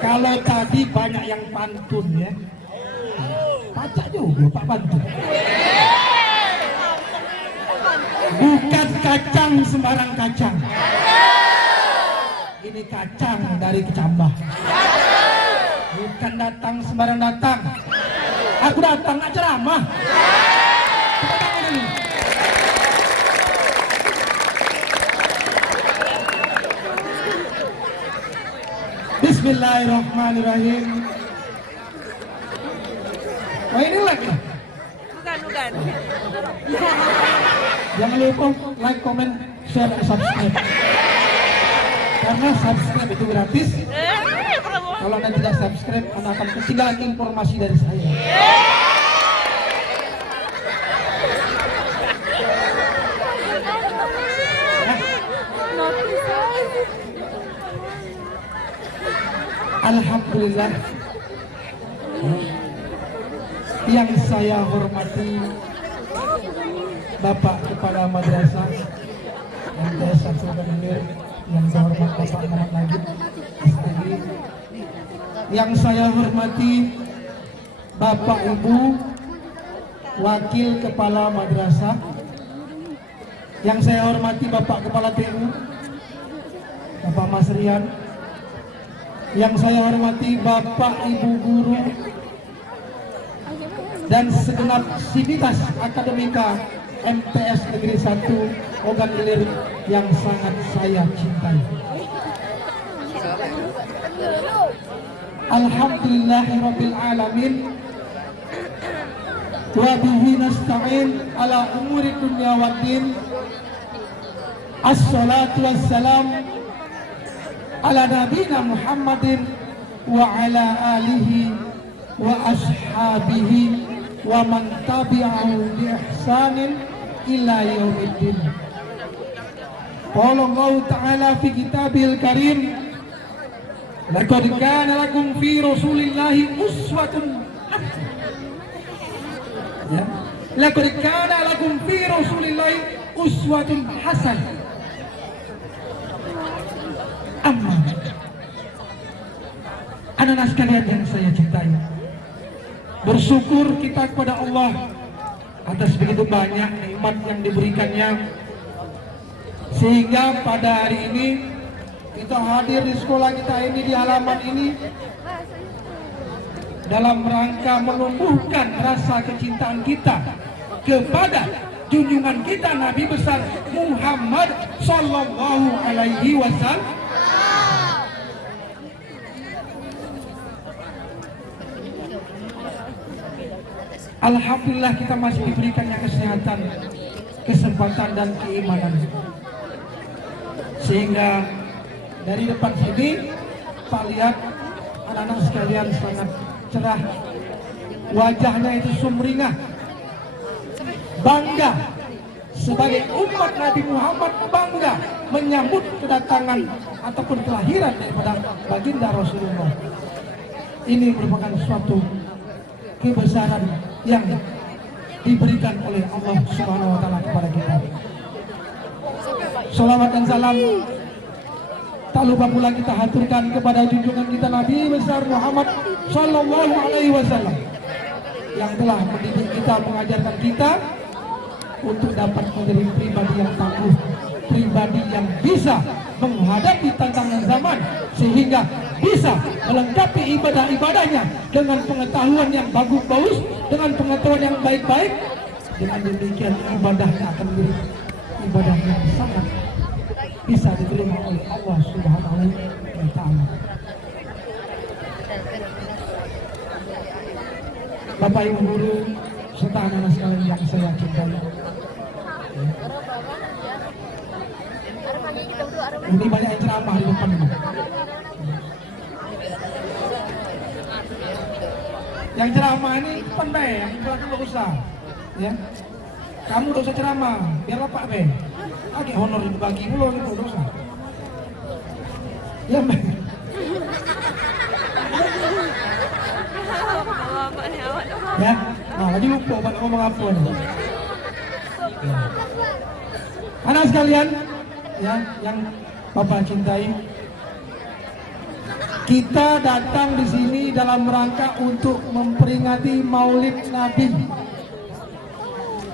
Kalau tadi banyak yang pantun ya, baca juga Pak pantun. Bukan kacang sembarang kacang. Ini kacang dari kecambah. Bukan datang sembarang datang. Aku datang nak ceramah. Bismillahirrahmanirrahim. Oh ini lagi. Bukan. Jangan lupa like, comment, share, subscribe. Karena subscribe itu gratis. Kalau Anda tidak subscribe, Anda akan ketinggalan informasi dari saya. Alhamdulillah, yang saya hormati Bapak Kepala Madrasah MTS Syamsul Munir, yang saya hormati Bapak Muhammad Najib STG, yang saya hormati Bapak Ibu Wakil Kepala Madrasah, yang saya hormati Bapak Kepala TU Bapak Mas Rian, yang saya hormati Bapak Ibu Guru dan segenap sivitas akademika MTS Negeri 1 Ogan Ilir yang sangat saya cintai. Alhamdulillahirabbil alamin wa bihi nasta'in ala umuri dunya waddin. Assalatu wassalam ala nabiyina Muhammadin wa ala alihi wa ashabihi wa man tabi'ahu bi ihsanin ila yaumiddin. Qala Allah Ta'ala fi kitabil karim, laqad kana lakum fi rasulillahi uswatun hasanah. Ya, laqad kana lakum fi rasulillahi uswatun hasanah. Amma anak-anak sekalian yang saya cintai, bersyukur kita kepada Allah atas begitu banyak nikmat yang diberikannya, sehingga pada hari ini kita hadir di sekolah kita ini, di halaman ini, dalam rangka menumbuhkan rasa kecintaan kita kepada junjungan kita Nabi besar Muhammad Sallallahu Alaihi Wasallam. Alhamdulillah kita masih diberikannya kesehatan, kesempatan dan keimanan, sehingga dari depan sini Pak lihat anak-anak sekalian sangat cerah, wajahnya itu sumringah, bangga sebagai umat Nabi Muhammad, bangga menyambut kedatangan ataupun kelahiran daripada baginda Rasulullah. Ini merupakan suatu kebesaran yang diberikan oleh Allah Subhanahu wa Ta'ala kepada kita. Salawat dan salam tak lupa pula kita haturkan kepada junjungan kita Nabi besar Muhammad Sallallahu Alaihi Wasallam, yang telah mendidik kita, mengajarkan kita untuk dapat menjadi pribadi yang tangguh, pribadi yang bisa menghadapi tantangan zaman, sehingga bisa melengkapi ibadah-ibadahnya dengan pengetahuan yang bagus-bagus, dengan pengetahuan yang baik-baik. Dengan demikian ibadahnya akan menjadi ibadah yang sangat bisa diterima oleh Allah Subhanahu wa Ta'ala. Bapak Ibu guru serta anak-anak sekalian yang saya cintai, ini banyak yang ceramah di depan ini. Yang ceramah ini depan be, yang belakang nggak usah, ya. Kamu nggak usah ceramah, biar Pak be. Lagi honor dibagi mulu gitu, nggak usah. Ya be. Ya, nah lagi lupa Pak ngomong apa nih. Ya. Anak sekalian, ya yang Bapak cintai. Kita datang di sini dalam rangka untuk memperingati Maulid Nabi.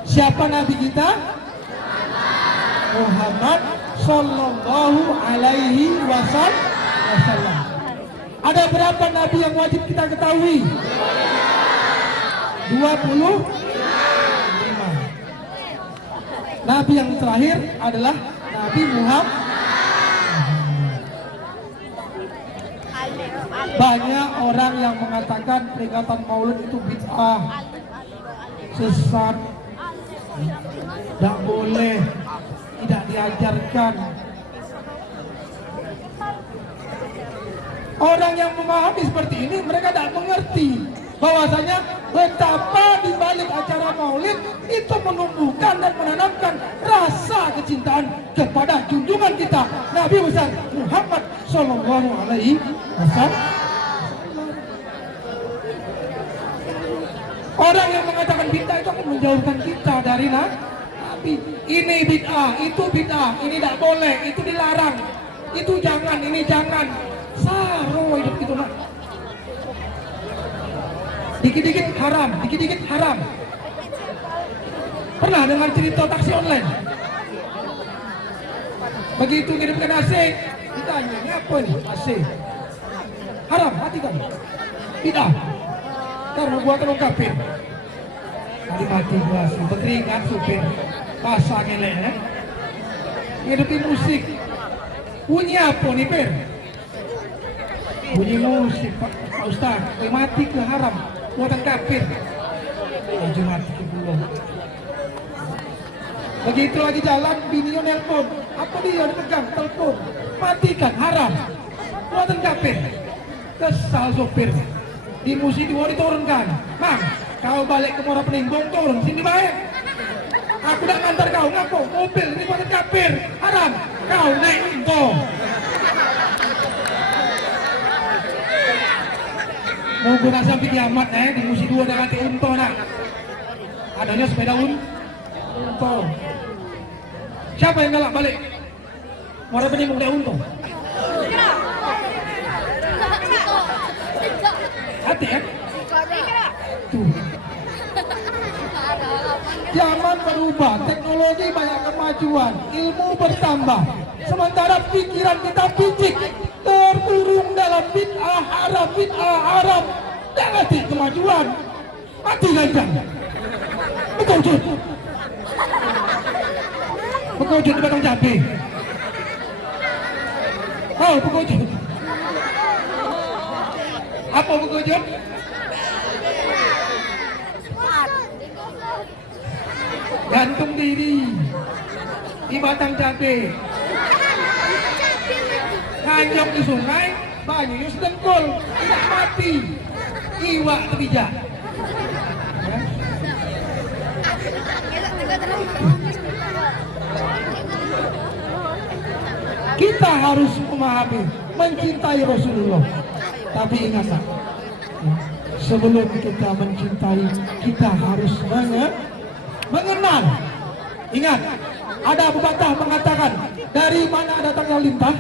Siapa Nabi kita? Muhammad Sallallahu Alaihi Wasallam. Ada berapa Nabi yang wajib kita ketahui? 25. Nabi yang terakhir adalah Nabi Muhammad. Banyak orang yang mengatakan peringatan Maulid itu bid'ah, sesat, tidak boleh, tidak diajarkan. Orang yang memahami seperti ini, mereka tidak mengerti bahwasanya betapa di balik acara Maulid itu menumbuhkan dan menanamkan rasa kecintaan kepada junjungan kita Nabi besar Muhammad Sallallahu Alaihi Wasallam. Orang yang mengatakan bid'ah itu akan menjauhkan kita dari Nabi. Ini bid'ah, itu bid'ah, ini tidak boleh, itu dilarang, itu jangan, ini jangan. Saro hidup itu nak. Dikit-dikit haram, dikit-dikit haram. Pernah dengar cerita taksi online? Begitu ngidupkan AC, ditanya, ini apa ini AC? Haram, hati kan? Bid'ah. Karena buatan orang kafir. Tadi mati gua sih, berkeringat supir, pasang elek ya. Ngidupin musik. Bunyi apa nih Per? Bunyi musik Pak Ustaz. Mati ke haram, buatan kafir. Maju mati ke belum. Begitu lagi jalan, bininya nelpon. Apa dia dipegang telepon? Matikan haram, buatan kafir. Kesal sopir. Di musik diturunkan. Mang, kau balik ke Muara Penimbung, turun sini baik. Aku udah ngantar kau, ngapo? Mobil ini buatan kafir, haram. Kau naik unto. Mau guna sampai kiamat di musik 2 ada ganti unto nak. Adanya sepeda unto. Siapa yang galak balik? Muara Penimbung naik unto. Hati ya? Tuh. Zaman berubah, teknologi banyak kemajuan, ilmu bertambah. Sementara pikiran kita picik, terkurung dalam bid'ah haram. Dan hati kemajuan, mati ganjang. Bekojut di batang cabai. Oh, bekojut. Apa bekojut? Gantung diri di batang cabai. Nganyok di sungai, banyunya sedengkul, tidak mati. Iwak terbijak. Ya. Kita harus memahami, mencintai Rasulullah. Tapi ingatlah, sebelum kita mencintai, kita harus mengenal. Ingat, ada pepatah mengatakan, dari mana datangnya lintah?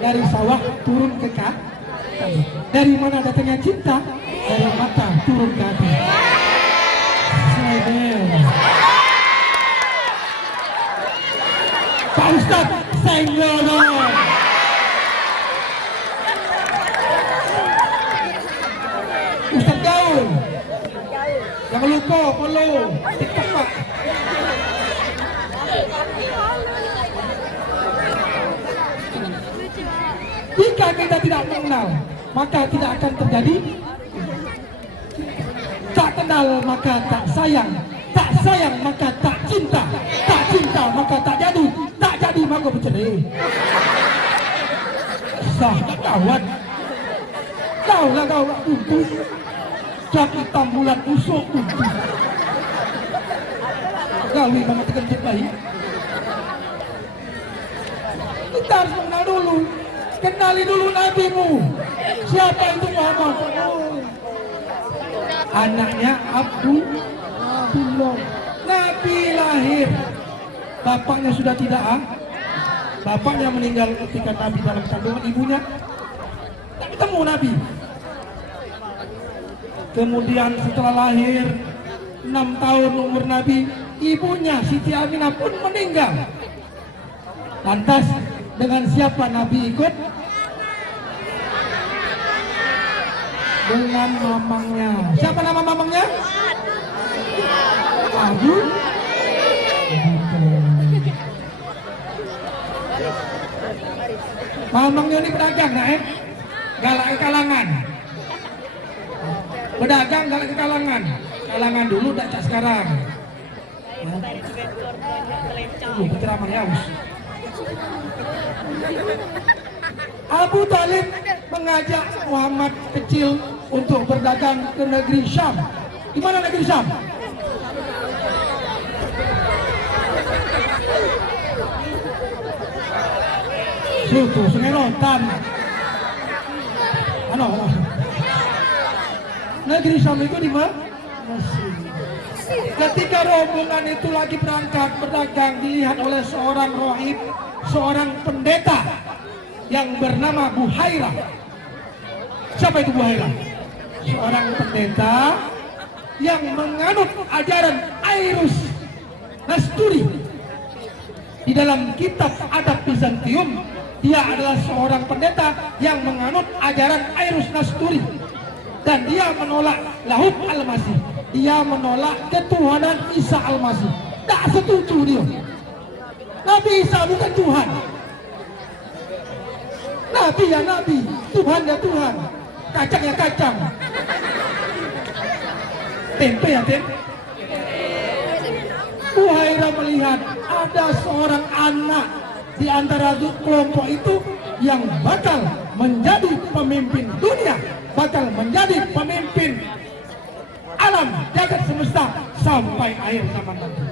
Dari sawah turun ke kaki. Dari mana datangnya cinta? Dari mata turun ke hati. Pak Ustaz, senggol dong. Ustaz gaul. Jangan lupa follow TikTok Pak. Jika kita tidak mengenal, maka tidak akan terjadi. Tak kenal maka tak sayang, tak sayang maka tak cinta, tak cinta maka tak jadi maka bercerai. Sah kawan, kau lah kau untuk jaki tambulan usuk untuk gawi mematikan cip bayi. Kita harus mengenal dulu. Kenali dulu nabimu. Siapa itu Muhammad? Anaknya Abdullah. Nabi lahir, bapaknya sudah tidak Bapaknya meninggal ketika Nabi dalam kandungan ibunya. Tak ketemu Nabi. Kemudian setelah lahir 6 tahun umur Nabi, ibunya Siti Aminah pun meninggal. Lantas dengan siapa Nabi ikut? Dengan mamangnya. Siapa nama mamangnya? Abu. Mamangnya ini pedagang, nah, galak ke kalangan. Pedagang galak ke kalangan. Kalangan dulu, tidak cak sekarang. Penceramah ya, Abu Talib mengajak Muhammad kecil untuk berdagang ke negeri Syam. Di mana negeri Syam? Situ, Sungai Rotan. Negeri Syam itu di mana? Mesir. Ketika rombongan itu lagi berangkat berdagang, dilihat oleh seorang rohib, seorang pendeta yang bernama Buhairah. Siapa itu Buhairah? Seorang pendeta yang menganut ajaran Airus Nasturi. Di dalam kitab Adab Bizantium, dia adalah seorang pendeta yang menganut ajaran Airus Nasturi. Dan dia menolak Lahud Al-Masih. Dia menolak ketuhanan Isa Al-Masih. Tak setuju dia. Nabi Isa bukan Tuhan. Nabi ya Nabi, Tuhan ya Tuhan, kacang ya kacang, tempe ya tempe. Buhairah melihat ada seorang anak di antara kelompok itu yang bakal menjadi pemimpin dunia, bakal menjadi pemimpin alam jagat semesta sampai akhir zaman nanti.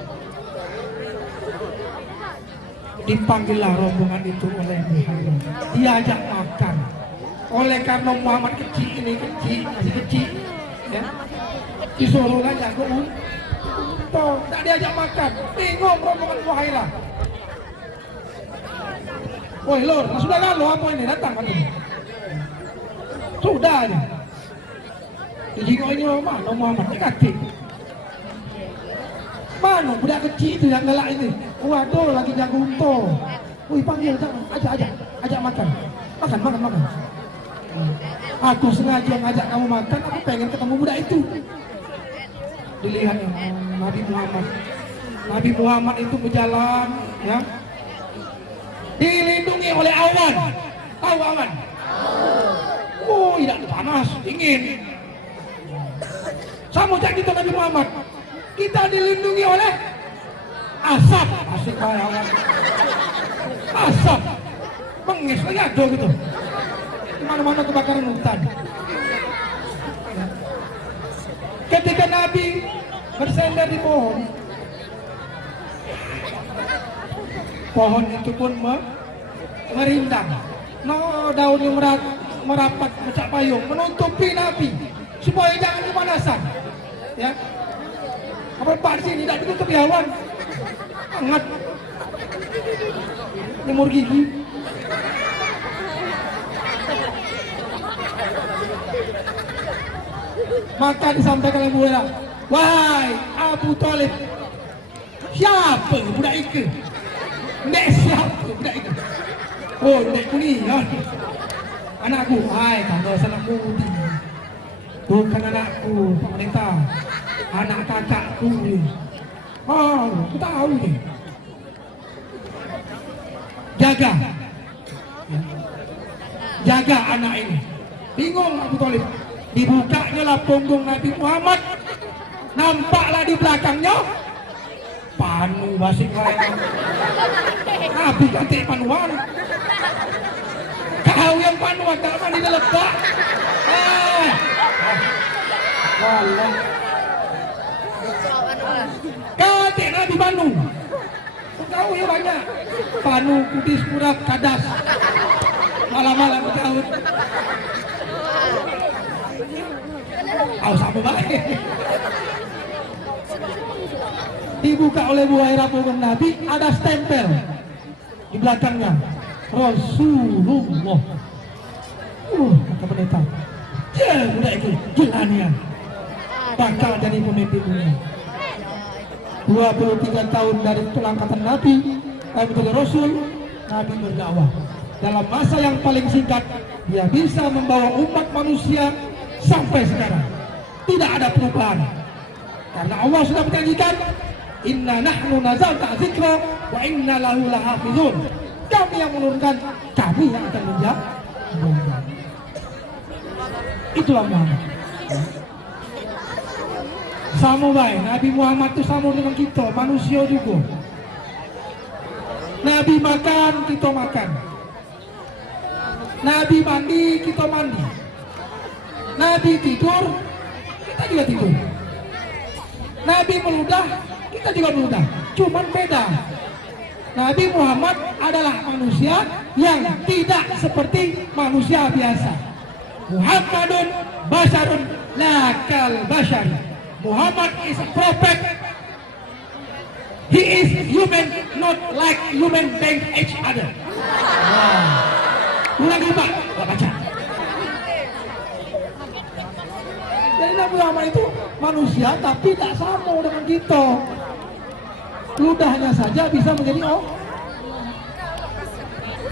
Dipanggillah rombongan itu oleh Buhairah, diajak makan. Oleh karena Muhammad kecil ini, masih kecil, ya, disuruh aja ke untung, tak diajak makan. Bingung rombongan Buhairah. Woi lor, sudah lalu apa ini datang katanya. Sudah aja. Dijingok ini mana Muhammad negatif. Mana budak kecil itu yang galak ini? Waduh, lagi jago untung. Wih, panggil, ajak makan. Makan. Aku sengaja ngajak kamu makan, aku pengen ketemu budak itu. Dilihat Nabi Muhammad. Nabi Muhammad itu berjalan, ya, dilindungi oleh awan. Tahu awan? Oh, tidak panas, dingin. Sama cak kita Nabi Muhammad. Kita dilindungi oleh asap. Asik bayangan. Asap. Mengis lagi ada gitu. Mana-mana kebakaran hutan. Ketika Nabi bersandar di pohon, pohon itu pun merindang. No, daunnya merapat macam payung menutupi Nabi supaya jangan kepanasan. Ya. Apa Pak sini tidak ditutup awan, hangat, nyemur gigi. Maka disampaikan oleh Buhairah, wahai Abu Talib, siapa budak itu? Nek siapa budak itu? Oh, nek kuning, ya. Anakku, hai, kamu salah mudi. Bukan anakku, Pak Pendeta. Anak kakakku ni. Oh, aku tahu ni. Jaga anak ini. Bingung Abu Talib. Dibukanya lah punggung Nabi Muhammad. Nampaklah di belakangnya panu basik lain. Nabi ganti panuan. Kau yang panuan tak mandi letak. Walah. Ganti Nabi panu. Tahu ya banyak. Panu, kudis, kurak, kadas. Malam-malam berjauh. Sama baik. Dibuka oleh Buhairah punggung Nabi, ada stempel. di belakangnya Rasulullah. Kata pendeta, udah itu gilanya bakal jadi pemimpin dunia. 23 tahun dari angkatan Nabi, kami menjadi Rasul, Nabi berdakwah. Dalam masa yang paling singkat, dia bisa membawa umat manusia sampai sekarang. Tidak ada perubahan. Karena Allah sudah menjanjikan, inna nahnu nazalna dzikra wa inna lahu lahafizun. Kami yang menurunkan, kami yang akan menjaga. Itulah Muhammad. Sama baik, Nabi Muhammad itu sama dengan kita, manusia juga. Nabi makan, kita makan. Nabi mandi, kita mandi. Nabi tidur, kita juga tidur. Nabi meludah, kita juga meludah. Cuman beda. Nabi Muhammad adalah manusia yang tidak seperti manusia biasa. Muhammadun basyarun lakal basyar. Muhammad is a prophet. He is human, not like human being each other. Ulangi Pak, baca. Jadi Nabi Muhammad itu manusia tapi tak sama dengan kita. Ludahnya saja bisa menjadi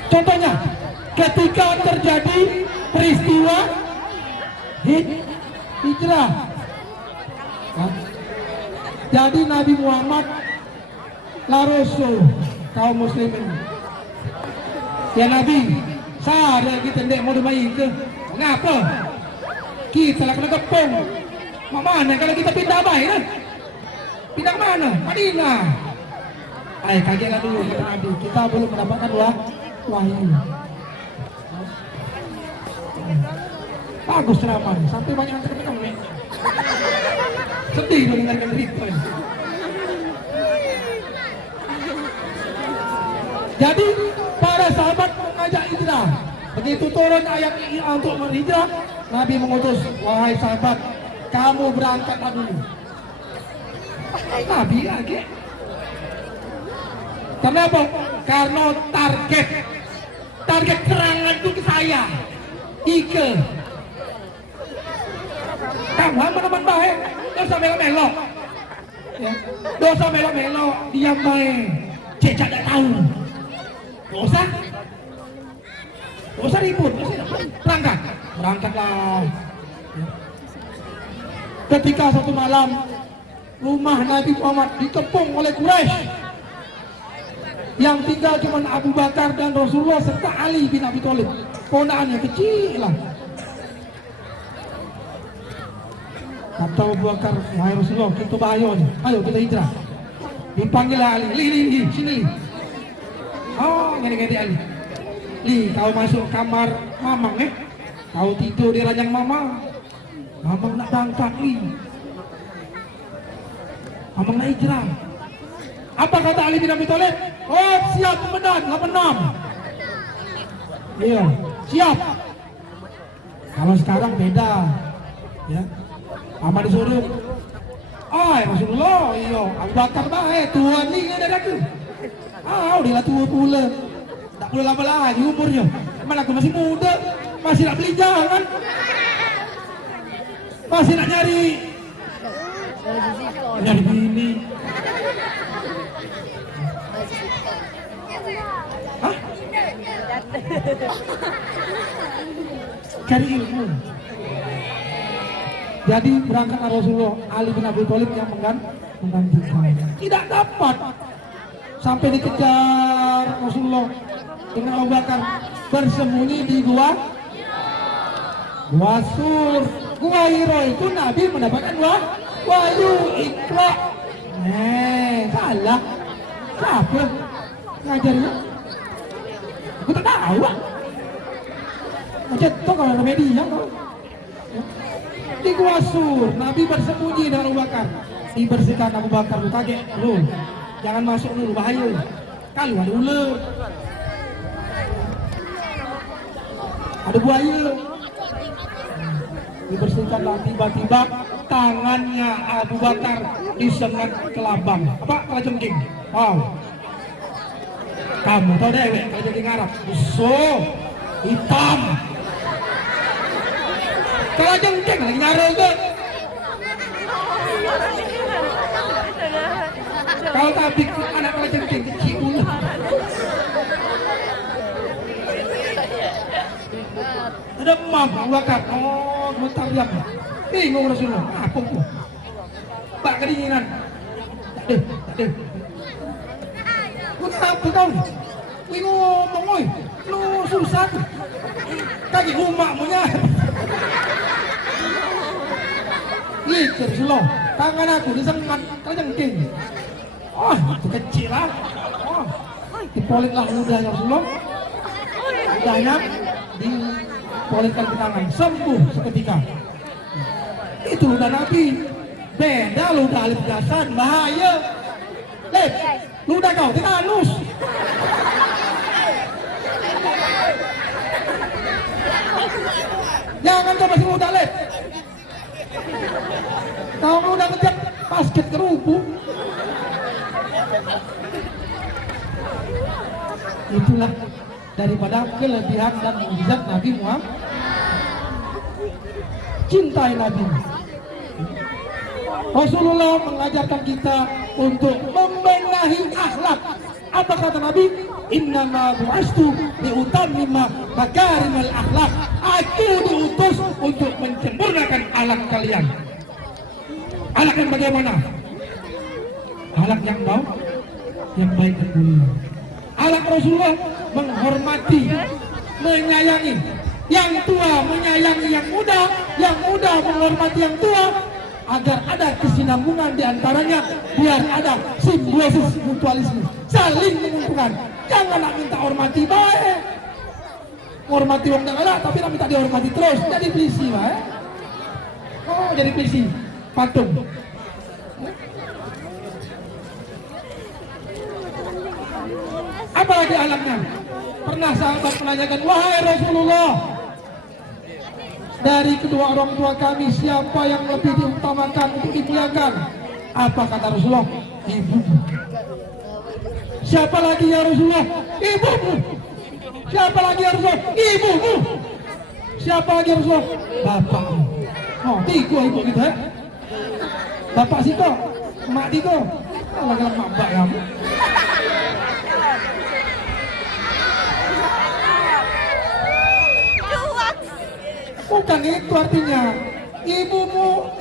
Contohnya, ketika terjadi peristiwa hijrah, jadi Nabi Muhammad la Rasul kaum muslimin. Ya Nabi, saya kita tidak mau baik ke? Mengapa? Kita lah kena kepung. Mana kalau kita pindah baik kan? Pindah ke mana? Madinah. Kagetlah dulu kata Nabi, kita belum mendapatkan wahyu. Bagus ceramah, sampai banyak yang terkenal. Sedih mendengarkan cerita. Jadi para sahabat mengajak hijrah. Begitu turun ayat untuk berhijrah, Nabi mengutus, wahai sahabat, kamu berangkatlah dulu. Nabi lagi. Kenapa? Karena target serangan itu ke saya. Ike. Kamu teman baik, dosa melok-melok. Ya. Dosa melok-melok, diam baik. Cecak tak tahu. Dosa ribut. Berangkatlah. Ya. Ketika satu malam rumah Nabi Muhammad dikepung oleh Quraisy. Yang tinggal cuma Abu Bakar dan Rasulullah serta Ali bin Abi Thalib. Ponakannya kecil lah. Kata Abu Bakar, wahai Rasulullah, kita bahaya nih. Ayo kita hijrah. Dipanggil Ali, Li, sini. Ngede-ngede Ali. Li, kau masuk kamar Mamang Kau tidur di ranjang Mamang. Mamang nak berangkat Li. Mamang nak hijrah. Apa kata Ali bin Abi Thalib? Siap komandan 86. Iya, siap. Kalau sekarang beda. Ya. Aman disuruh. Rasulullah, iya, Abu Bakar baik, tua ni ada aku. Udah tua pula. Tak boleh lama lagi umurnya. Mana aku masih muda, masih nak beli jangan. Masih nak nyari bini. Cari ilmu. Jadi berangkat Rasulullah, Ali bin Abi Thalib yang menggantikan. Tidak dapat. Sampai dikejar Rasulullah dengan Abu Bakar bersembunyi di gua Sur. Gua Hiro itu Nabi mendapatkan wahyu Iqra. Salah. Siapa ngajarnya? Aku tak tahu. Macam tu kalau media kau. Di Gua Sur, Nabi bersembunyi dengan Abu Bakar. Dibersihkan Abu Bakar, lu kaget, lu jangan masuk dulu, bahaya. Kalau ada ular, ada buaya. Dibersihkanlah, tiba-tiba tangannya Abu Bakar disengat ke labang. Apa? Kalajengking. Wow. Kamu tahu dewek kalau jadi ngarap, busuk, hitam. Kalau jengking lagi ngaruh ke. Kalau tadi anak kalau jengking kecil. Demam, bakar. Oh, bentar lihat. Bingung Rasulullah. Apa tuh? Bak kedinginan. Aduh. Kenapa kau? Wih ngomong, woi. Lu susah. Kaki umakmunya. Gitu Rasulullah. Tangan aku disengat kejengking. Oh, itu kecil lah. Oh, dipolitlah ludahnya Rasulullah. Ludahnya dipolitkan ke tangan. Sembuh seketika. Itu ludah Nabi. Beda ludah Alif Hasan, bahaya. Lep, ludah kau tetanus. Jangan coba si ludah Lep. Kau ludah ngejak basket kerupuk. Itulah daripada kelebihan dan mukjizat Nabi Muhammad. Cintai Nabi. Rasulullah mengajarkan kita untuk membenahi akhlak. Apa kata Nabi? Innama bu'astu liutammima makarimal akhlak. Aku diutus untuk menyempurnakan akhlak kalian. Akhlak yang bagaimana? Akhlak yang baik dan mulia. Akhlak Rasulullah menghormati, menyayangi. Yang tua menyayangi yang muda menghormati yang tua, agar ada kesinambungan di antaranya, biar ada simbiosis mutualisme, saling menguntungkan. Jangan nak minta hormati baik, hormati wong yang ada, tapi nak minta dihormati terus, jadi pelisi baik. Oh, jadi pelisi, patung. Apalagi alamnya? Pernah sahabat menanyakan, wahai Rasulullah, dari kedua orang tua kami siapa yang lebih diutamakan untuk dimuliakan? Apa kata Rasulullah? Ibumu. Siapa lagi ya Rasulullah? Ibumu. Siapa lagi ya Rasulullah? Ibumu. Siapa lagi ya Rasulullah? Bapakmu. Oh, tiga ibu gitu ya. Bapak situ, emak tiga. Kalau mak mbak kamu. Bukan itu artinya. Ibumu.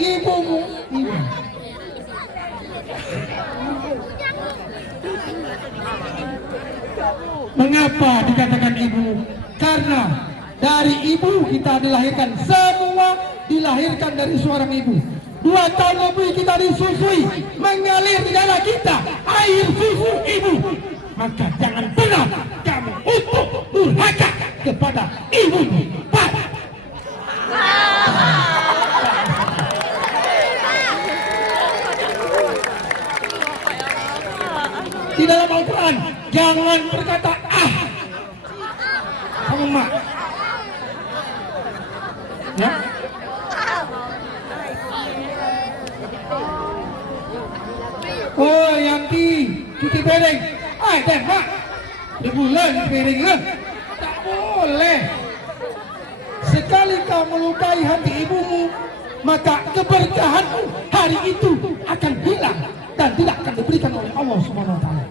Mengapa dikatakan ibu? Karena dari ibu kita dilahirkan. Semua dilahirkan dari seorang ibu. 2 tahun lebih kita disusui, mengalir di darah kita air susu ibu. Maka jangan pernah kamu untuk durhaka kepada ibumu. Di dalam Al-Quran jangan berkata sama mak ya. Oh Yanti cuci piring tembak di bulan piring tak boleh. Sekali kau melukai hati ibumu, maka keberkahanmu hari itu akan hilang dan tidak akan diberikan oleh Allah Subhanahu wa taala.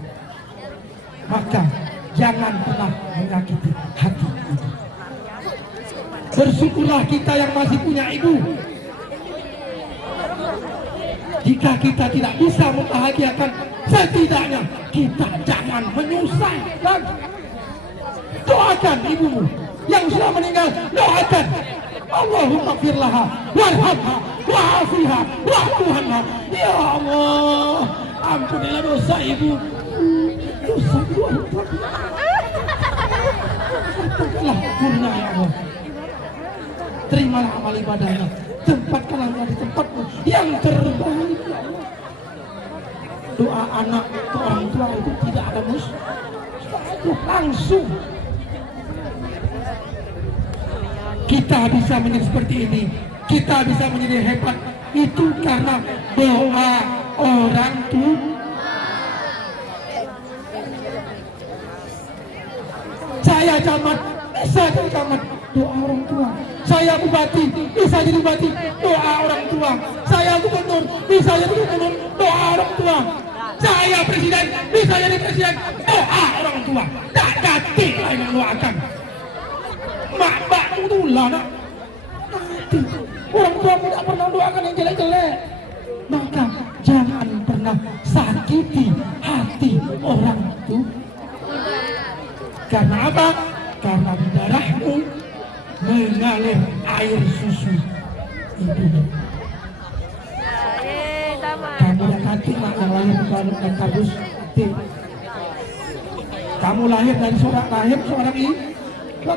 Maka jangan pernah menyakiti hati ibu. Bersyukurlah kita yang masih punya ibu. Jika kita tidak bisa membahagiakan, setidaknya kita jangan menyusahkan. Doakan ibumu yang sudah meninggal, doakan. Allahumma firlaha warhamha wa'afiha wa'tuhanha. Ya Allah, ampunilah dosa ibu. Dosa ibu. Katakanlah kurna ya Allah. Terimalah amal ibadahnya. Tempatkanlah di tempatmu yang terbaik ya Allah. Doa anak ke orang tua itu tidak ada mustahil, langsung. Kita bisa menjadi seperti ini, kita bisa menjadi hebat, itu karena doa orang tua. Saya camat, bisa jadi camat. Doa orang tua. Saya bupati, bisa jadi bupati. Doa orang tua. Saya gubernur, bisa jadi gubernur. Doa orang tua. Saya presiden, bisa jadi presiden. Doa orang tua. Tak ganti lain yang doakan. Mak itu lah nak. Nanti orang tua tidak pernah doakan yang jelek-jelek. Maka jangan pernah sakiti hati orang tua. Karena apa? Karena di darahmu mengalir air susu ibumu. Kamu dekati nak yang lahir di dalam kardus hati. Kamu lahir dari seorang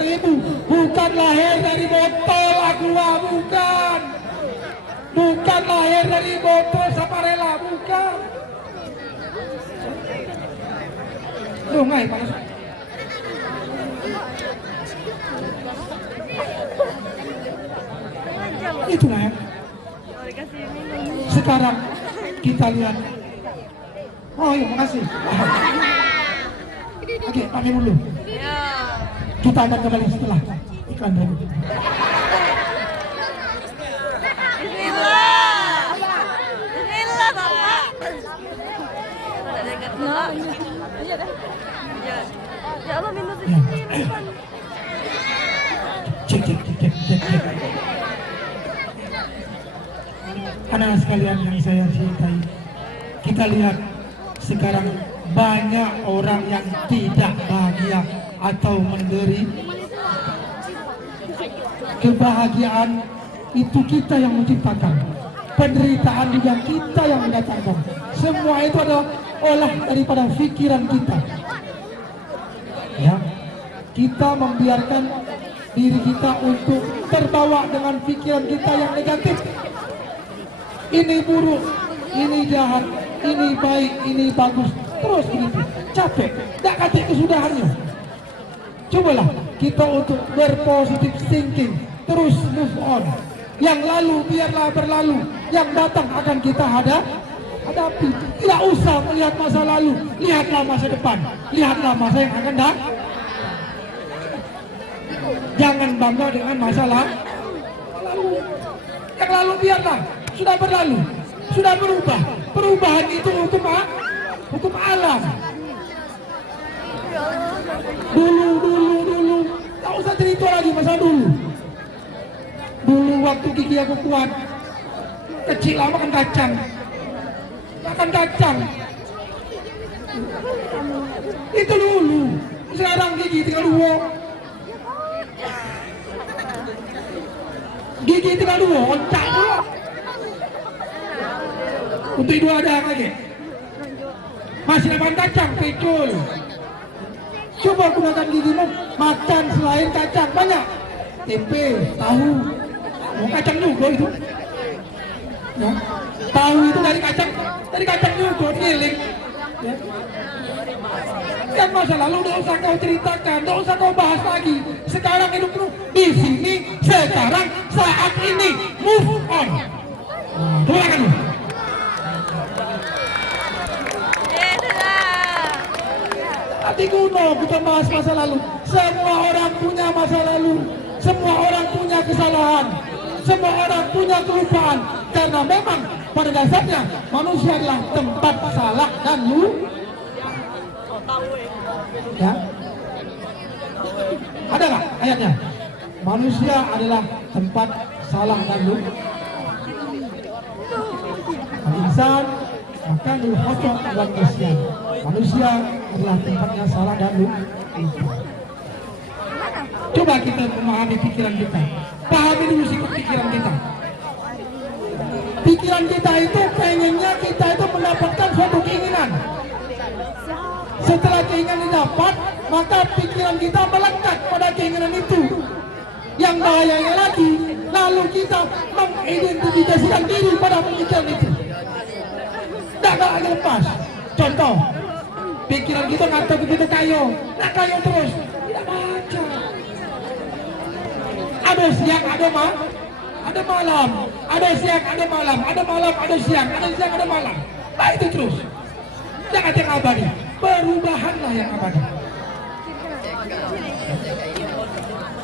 ibu, bukan lahir dari botol aqua, bukan. Bukan lahir dari botol saparela, bukan. Lungai panas. Itulah ya. Sekarang kita lihat. Oh iya, makasih. Oke, pakai dulu. Kita akan kembali setelah iklan berikut. Bismillah, Bapak. Ya Allah, minum sedikit. Cek. Anak sekalian yang saya cintai, kita lihat sekarang banyak orang yang tidak bahagia atau menderi. Kebahagiaan itu kita yang menciptakan, penderitaan juga kita yang mendatangkan. Semua itu adalah olah daripada pikiran kita. Ya, kita membiarkan diri kita untuk terbawa dengan pikiran kita yang negatif. Ini buruk, ini jahat, ini baik, ini bagus, terus begitu. Capek, tak kata kesudahannya. Cobalah kita untuk berpositif thinking, terus move on. Yang lalu biarlah berlalu, yang datang akan kita hadapi. Tidak usah melihat masa lalu, lihatlah masa depan, lihatlah masa yang akan datang. Jangan bangga dengan masa lalu. Yang lalu biarlah, sudah berlalu, sudah berubah. Perubahan itu hukum alam. Dulu, tak usah cerita lagi masa dulu. Dulu waktu gigi aku kuat, kecil lah makan kacang. Itu dulu. Sekarang gigi tinggal 2. Gigi tinggal 2, oncak pula. Untuk itu ada lagi. Masih makan kacang, pecul. Coba gunakan gigimu makan selain kacang banyak. Tempe, tahu, mau kacang juga itu. Ya. Tahu itu dari kacang juga, giling. Ya. Dan masa lalu tidak usah kau ceritakan, tidak usah kau bahas lagi. Sekarang hidupmu di sini, sekarang, saat ini, move on. Doakan lu. Hati kuno, bukan bahas masa lalu. Semua orang punya masa lalu. Semua orang punya kesalahan. Semua orang punya kelupaan. Karena memang pada dasarnya manusia adalah tempat salah dan lupa. Ya, ada nggak ayatnya? Manusia adalah tempat salah dan lupa. Insan maka dihocok buat manusia. Manusia adalah tempatnya salah dan lupa. Coba kita memahami pikiran kita. Pahami dulu sikap pikiran kita. Pikiran kita itu pengennya kita itu mendapatkan suatu keinginan. Setelah keinginan didapat, maka pikiran kita melekat pada keinginan itu. Yang bahayanya lagi, lalu kita mengidentifikasikan diri pada pemikiran itu. Tak lagi lepas. Contoh, pikiran kita ngatur kita kayo, nak kayo terus, tidak baca. Ada siang, ada malam, ada siang, ada malam, ada malam, ada siang, ada siang, ada malam. Nah itu terus. Jangan yang abadi. Perubahanlah yang abadi.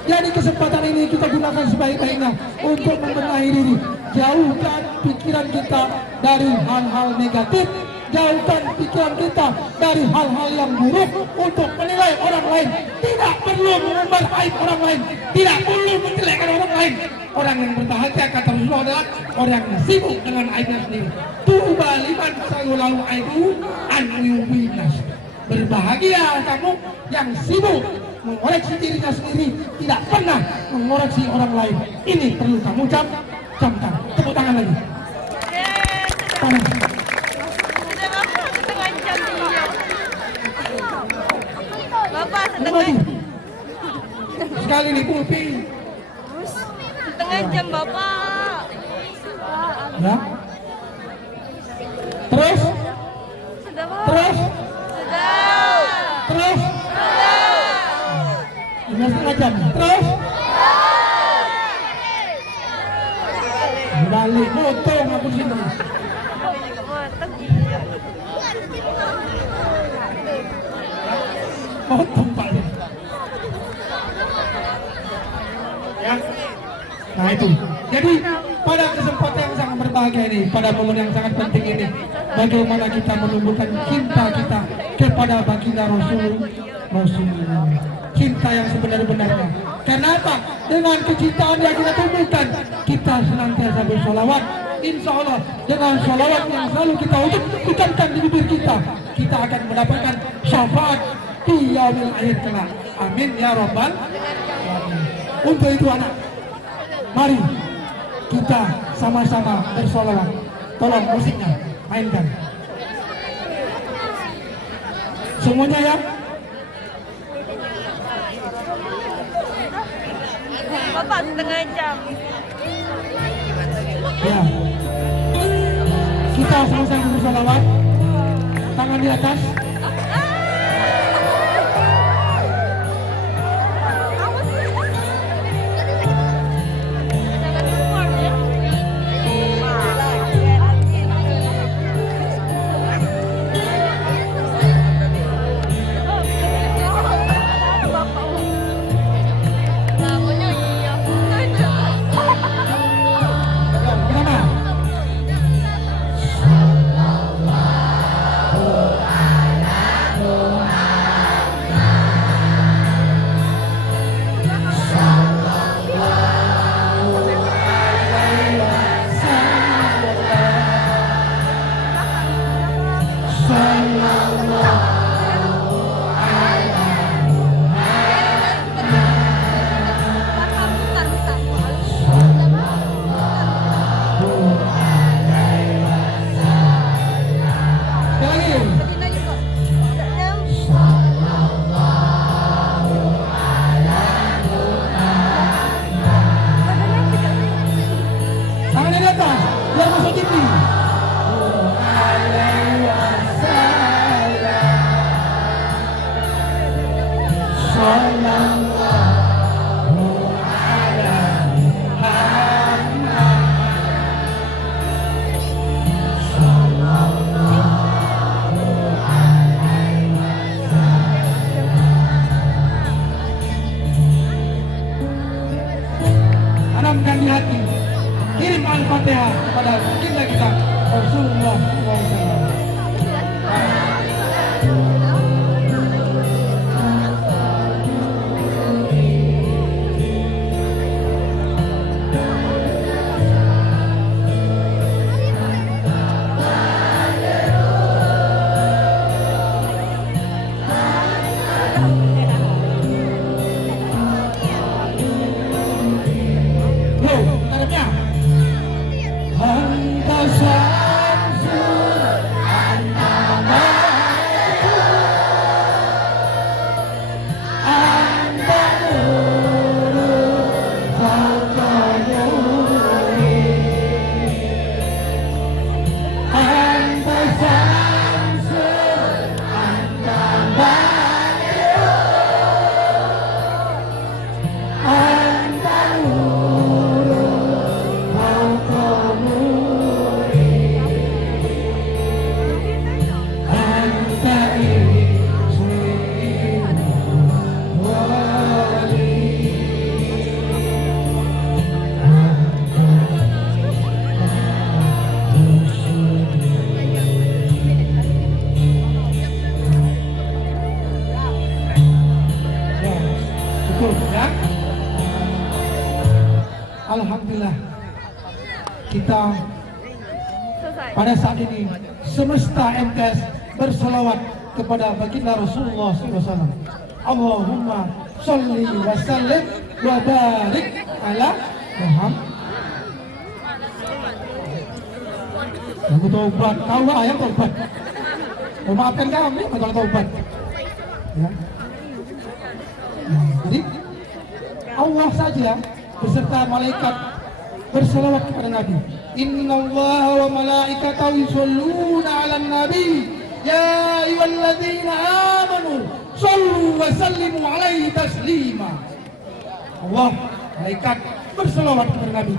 Jadi kesempatan ini kita gunakan sebaik-baiknya untuk membenahi diri. Jauhkan pikiran kita dari hal-hal negatif, jauhkan pikiran kita dari hal-hal yang buruk untuk menilai orang lain. Tidak perlu mengumbar aib orang lain, tidak perlu menjelekkan orang lain. Orang yang berbahagia kata Rasulullah adalah orang yang sibuk dengan aibnya sendiri. Tuba liman sayulau aibu an yubinas. Berbahagia kamu yang sibuk mengoreksi dirinya sendiri, tidak pernah mengoreksi orang lain. Ini perlu kamu camkan. Tepuk tangan lagi. Panas. Sudah Bapak setengah jam dia. Bapak setengah Lagi. Sekali nih pulpi. setengah jam Bapak. Ya. Terus, Sudah Bapak. terus, Sudah. terus. 5,5 jam. Terus. Balik motong aku sini. Motong balik. Ya. Nah itu. Jadi pada kesempatan yang sangat berbahagia ini, pada momen yang sangat penting ini, bagaimana kita menumbuhkan cinta kita kepada baginda Rasulullah. Cinta yang sebenar-benarnya. Karena apa? Dengan kecintaan yang kita tumbuhkan, kita senantiasa bersolawat. Insya Allah dengan solawat yang selalu kita ucapkan di bibir kita, kita akan mendapatkan syafaat di yaumil akhir kelak. Amin ya robbal alamin. Untuk itu anak, mari kita sama-sama bersolawat. Tolong musiknya mainkan. Semuanya ya. Bapak setengah jam. Ya. Kita sama-sama bersolawat. Tangan di atas. Jangan keluar ya. Namanya iya. Kenapa? Sekali lagi. Tangan di atas. Biar masuk TV. Tanamkan di hati. Kirim Al-Fatihah kepada baginda kita Rasulullah SAW. Yo, tarapnya. Anta syamsul, anta ya. Alhamdulillah kita Selesai. pada saat ini semesta MTS bersolawat kepada baginda Rasulullah SAW. Allahumma sholli wa sallim wa barik ala Muhammad. Aku taubat, kau lah yang taubat. Memaafkan kami kalau taubat. Ya. Jadi Allah saja beserta malaikat berselawat kepada Nabi. Innallaha wa malaikatahu yusholluna 'alan nabi. Ya ayyuhalladzina amanu shollu wa sallimu 'alaihi taslima. Allah, malaikat berselawat kepada Nabi.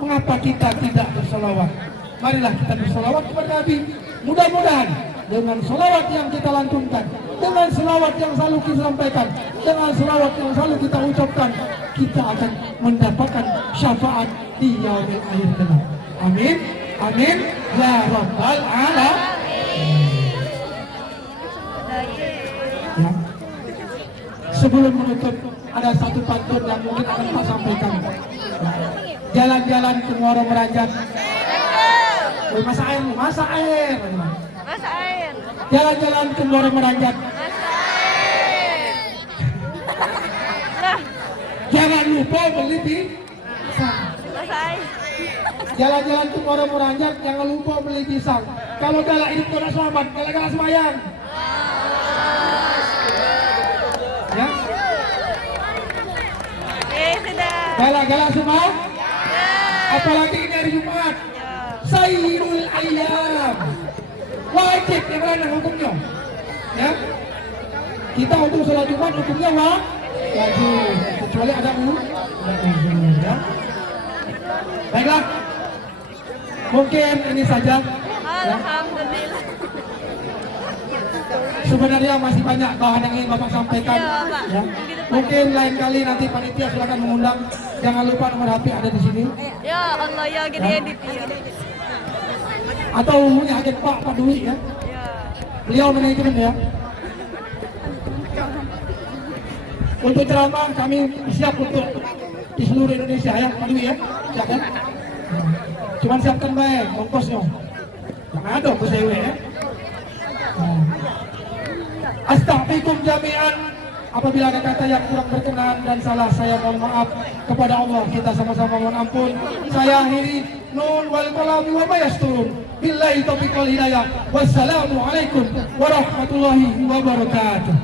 Mengapa kita tidak berselawat? Marilah kita berselawat kepada Nabi. Mudah-mudahan dengan selawat yang kita lantunkan, dengan selawat yang selalu kita sampaikan, dengan selawat yang selalu kita ucapkan, kita akan mendapatkan syafaat di yaumil akhir kelak. Amin, amin, ya rabbal alamin. Ya. Sebelum menutup, ada satu pantun yang mungkin akan Pak sampaikan. Jalan-jalan ke Muara Meranjat. Oh, masa air, masa air. Masa air. Jalan-jalan ke Muara Meranjat. Masa air. Lah, Jangan lupa beli pisang. masa air. Jalan-jalan ke Muara Meranjat, jangan lupa beli pisang. Kalau galak hidup tidak selamat, galak-galak semayang. Ya, Sudah. galak-galak semua. Ya. Apalagi ini hari Jumat. Ya. Sayyidul Ayyam. Wajib yang mana hukumnya? Ya. Kita untuk sholat Jumat hukumnya wajib. Kecuali ada ya. Baiklah. Mungkin ini saja. Ya. Alhamdulillah. Sebenarnya masih banyak bahan yang ingin Bapak sampaikan. Ya, Pak. Ya. Mungkin lain kali nanti panitia silakan mengundang. Jangan lupa nomor HP ada di sini. Ya Allah ya gede Ya. edit ya. Atau hubungi agen Pak Dwi ya. Ya. Beliau manajemen ya. Untuk ceramah kami siap untuk di seluruh Indonesia ya Pak Dwi ya. Siap ya. Cuman siapkan baik ongkosnya. Jangan ada ongkos sewa ya. Astaghfirukum jami'an. Apabila ada kata yang kurang berkenan dan salah, saya mohon maaf kepada Allah. Kita sama-sama mohon ampun. Saya akhiri nun wal qalami wa ma yasturun. Billahi taufiq wal hidayah. Wassalamualaikum warahmatullahi wabarakatuh.